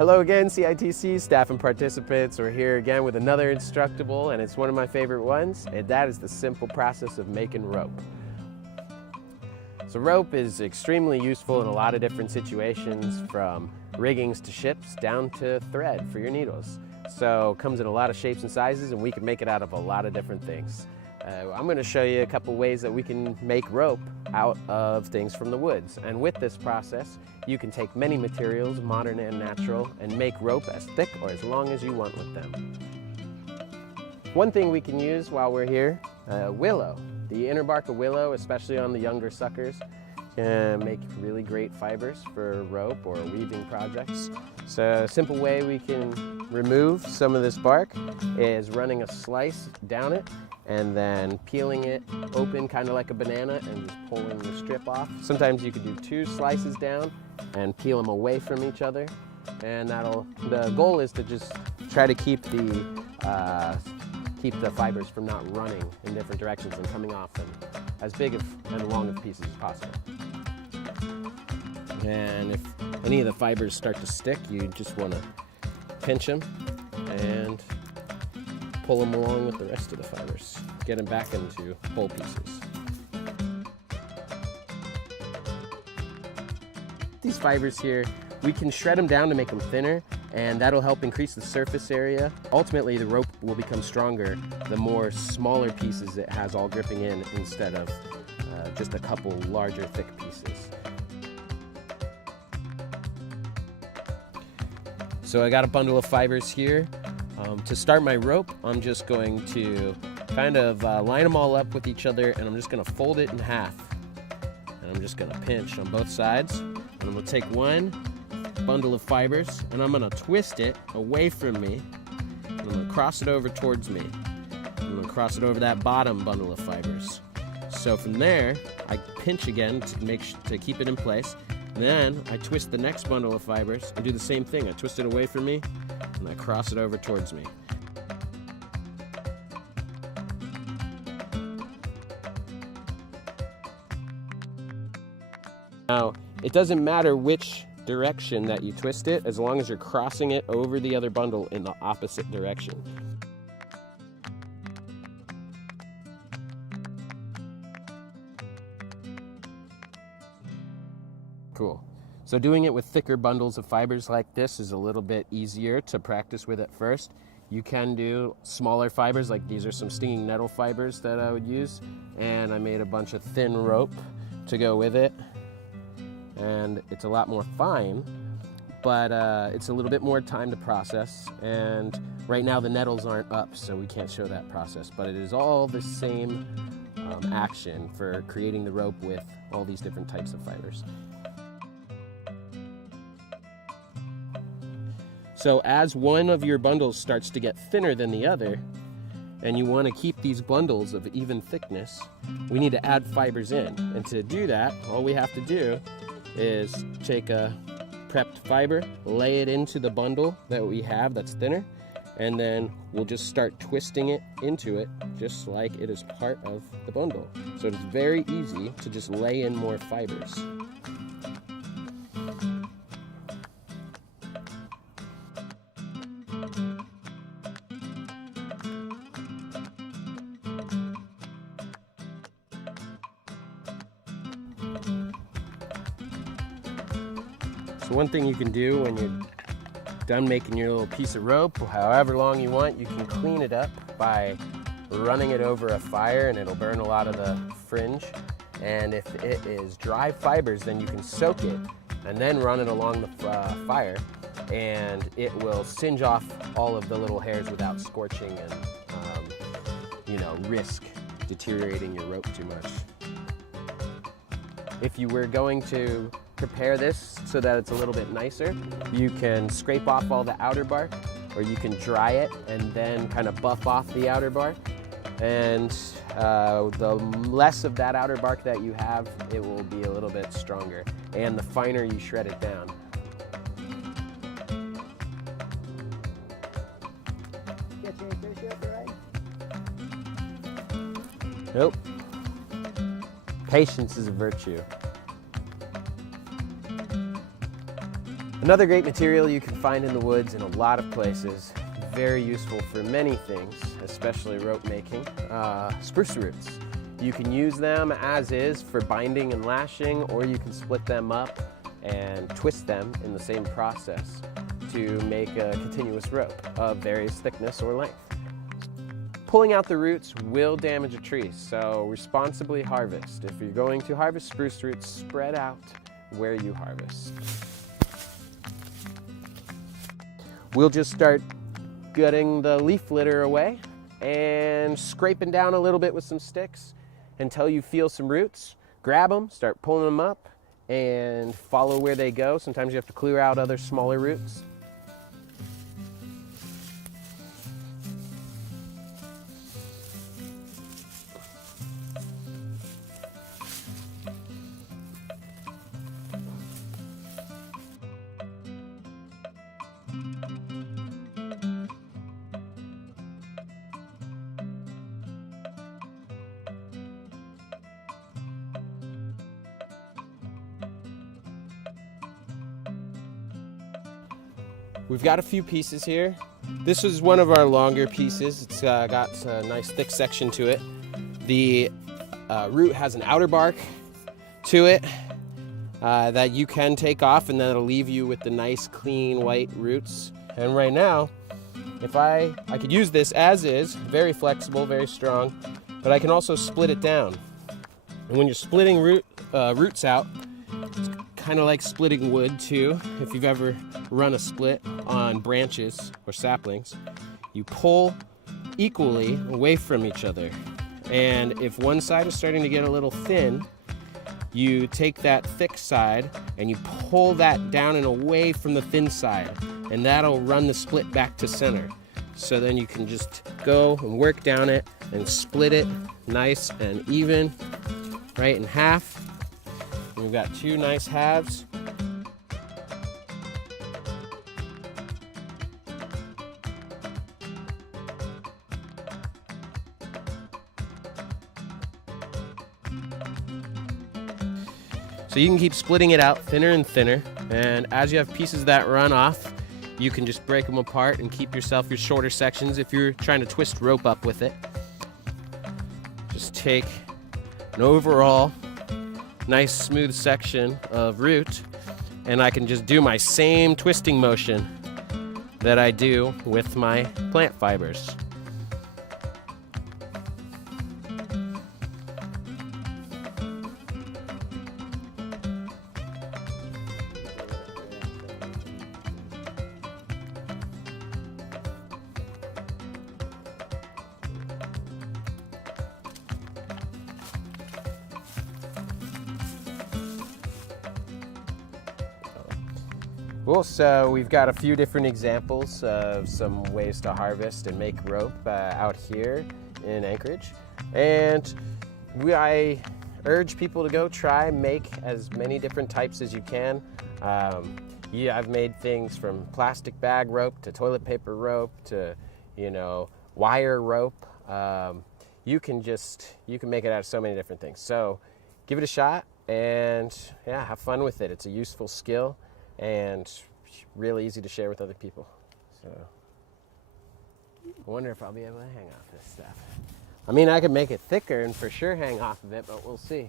Hello again, CITC staff and participants. We're here again with another Instructable, and it's one of my favorite ones, and that is the simple process of making rope. So rope is extremely useful in a lot of different situations, from riggings to ships down to thread for your needles. So it comes in a lot of shapes and sizes, and we can make it out of a lot of different things. I'm going to show you a couple ways that we can make rope out of things from the woods. And with this process, you can take many materials, modern and natural, and make rope as thick or as long as you want with them. One thing we can use while we're here, willow. The inner bark of willow, especially on the younger suckers, can make really great fibers for rope or weaving projects. So a simple way we can remove some of this bark is running a slice down it and then peeling it open kind of like a banana and just pulling the strip off. Sometimes you could do 2 slices down and peel them away from each other, and the goal is to just try to keep the fibers from not running in different directions and coming off in as big and long of pieces as possible. And if any of the fibers start to stick, you just want to pinch them and pull them along with the rest of the fibers. Get them back into whole pieces. These fibers here, we can shred them down to make them thinner, and that'll help increase the surface area. Ultimately, the rope will become stronger the more smaller pieces it has all gripping in instead of just a couple larger, thick pieces. So I got a bundle of fibers here. To start my rope, I'm just going to kind of line them all up with each other, and I'm just going to fold it in half. And I'm just going to pinch on both sides. And I'm going to take one bundle of fibers, and I'm going to twist it away from me. And I'm going to cross it over towards me. I'm going to cross it over that bottom bundle of fibers. So from there, I pinch again to keep it in place. And then I twist the next bundle of fibers and do the same thing. I twist it away from me, and I cross it over towards me. Now, it doesn't matter which direction that you twist it, as long as you're crossing it over the other bundle in the opposite direction. Cool. So doing it with thicker bundles of fibers like this is a little bit easier to practice with at first. You can do smaller fibers, like these are some stinging nettle fibers that I would use, and I made a bunch of thin rope to go with it. And it's a lot more fine, but it's a little bit more time to process. And right now the nettles aren't up, so we can't show that process, but it is all the same action for creating the rope with all these different types of fibers. So as one of your bundles starts to get thinner than the other, and you want to keep these bundles of even thickness, we need to add fibers in. And to do that, all we have to do is take a prepped fiber, lay it into the bundle that we have that's thinner, and then we'll just start twisting it into it just like it is part of the bundle. So it's very easy to just lay in more fibers. So one thing you can do when you're done making your little piece of rope, however long you want, you can clean it up by running it over a fire, and it'll burn a lot of the fringe. And if it is dry fibers, then you can soak it and then run it along the fire, and it will singe off all of the little hairs without scorching and risk deteriorating your rope too much. If you were going to prepare this so that it's a little bit nicer, you can scrape off all the outer bark, or you can dry it and then kind of buff off the outer bark. And the less of that outer bark that you have, it will be a little bit stronger. And the finer you shred it down. Nope. Patience is a virtue. Another great material you can find in the woods in a lot of places, very useful for many things, especially rope making, spruce roots. You can use them as is for binding and lashing, or you can split them up and twist them in the same process to make a continuous rope of various thickness or length. Pulling out the roots will damage a tree, so responsibly harvest. If you're going to harvest spruce roots, spread out where you harvest. We'll just start gutting the leaf litter away and scraping down a little bit with some sticks until you feel some roots. Grab them, start pulling them up, and follow where they go. Sometimes you have to clear out other smaller roots. We've got a few pieces here. This is one of our longer pieces. It's got a nice thick section to it. The root has an outer bark to it that you can take off, and then it'll leave you with the nice clean white roots. And right now, if I could use this as is, very flexible, very strong, but I can also split it down. And when you're splitting roots out, it's kind of like splitting wood too. If you've ever run a split on branches or saplings, you pull equally away from each other. And if one side is starting to get a little thin, you take that thick side and you pull that down and away from the thin side, and that'll run the split back to center. So then you can just go and work down it and split it nice and even, right in half. And we've got two nice halves. So you can keep splitting it out thinner and thinner, and as you have pieces that run off, you can just break them apart and keep yourself your shorter sections if you're trying to twist rope up with it. Just take an overall nice smooth section of root, and I can just do my same twisting motion that I do with my plant fibers. Cool, so we've got a few different examples of some ways to harvest and make rope out here in Anchorage. And I urge people to go try, make as many different types as you can. I've made things from plastic bag rope to toilet paper rope to, wire rope. You can make it out of so many different things. So give it a shot and have fun with it. It's a useful skill and really easy to share with other people. So I wonder if I'll be able to hang off this stuff. I mean, I could make it thicker and for sure hang off of it, but we'll see.